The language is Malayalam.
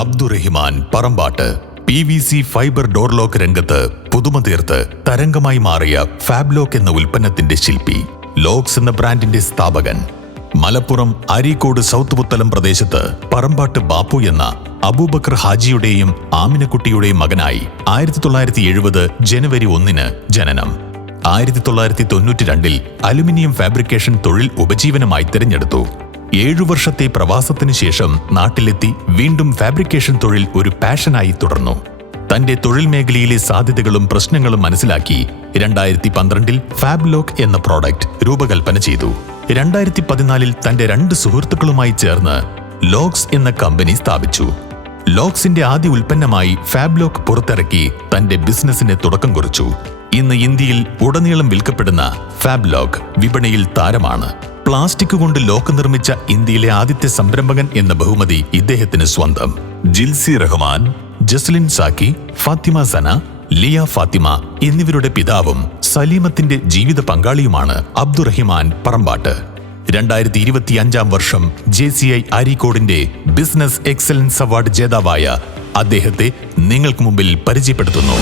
Abdurahiman Parambatt PVC fibre door lock രംഗത്ത് പുതുമ തീർത്ത് തരംഗമായി മാറിയ ഫാബ്ലോക്ക് എന്ന ഉൽപ്പന്നത്തിന്റെ ശില്പി, ലോക്സ് എന്ന ബ്രാൻഡിന്റെ സ്ഥാപകൻ. മലപ്പുറം അരീക്കോട് സൗത്ത് പുത്തലം പ്രദേശത്ത് പറമ്പാട്ട് ബാപ്പു എന്ന അബൂബക്കർ ഹാജിയുടെയും ആമിനക്കുട്ടിയുടെയും മകനായി 1970 ജനുവരി 1 ജനനം. 1992 അലുമിനിയം ഫാബ്രിക്കേഷൻ തൊഴിൽ ഉപജീവനമായി തിരഞ്ഞെടുത്തു. 7 വർഷത്തെ പ്രവാസത്തിനു ശേഷം നാട്ടിലെത്തി വീണ്ടും ഫാബ്രിക്കേഷൻ തൊഴിൽ ഒരു പാഷനായി തുടർന്നു. തന്റെ തൊഴിൽ മേഖലയിലെ സാധ്യതകളും പ്രശ്നങ്ങളും മനസ്സിലാക്കി 2012 ഫാബ്ലോക്ക് എന്ന പ്രോഡക്റ്റ് രൂപകൽപ്പന ചെയ്തു. 2014 തന്റെ 2 സുഹൃത്തുക്കളുമായി ചേർന്ന് ലോക്സ് എന്ന കമ്പനി സ്ഥാപിച്ചു. ലോക്സിന്റെ ആദ്യ ഉൽപ്പന്നമായി ഫാബ്ലോക്ക് പുറത്തിറക്കി തന്റെ ബിസിനസിന് തുടക്കം കുറിച്ചു. ഇന്ന് ഇന്ത്യയിൽ ഉടനീളം വിൽക്കപ്പെടുന്ന ഫാബ്ലോക്ക് വിപണിയിൽ താരമാണ്. പ്ലാസ്റ്റിക് കൊണ്ട് ലോക്ക് നിർമ്മിച്ച ഇന്ത്യയിലെ ആദ്യത്തെ സംരംഭകൻ എന്ന ബഹുമതി ഇദ്ദേഹത്തിന് സ്വന്തം. ജിൽസി റഹ്മാൻ, ജസ്ലിൻ സാക്കി, ഫാത്തിമ സന, ലിയ ഫാത്തിമ എന്നിവരുടെ പിതാവും സലീമത്തിന്റെ ജീവിത പങ്കാളിയുമാണ് അബ്ദുറഹിമാൻ പറമ്പാട്ട്. 2025 വർഷം JCI അരീക്കോടിന്റെ ബിസിനസ് എക്സലൻസ് അവാർഡ് ജേതാവായ അദ്ദേഹത്തെ നിങ്ങൾക്ക് മുമ്പിൽ പരിചയപ്പെടുത്തുന്നു.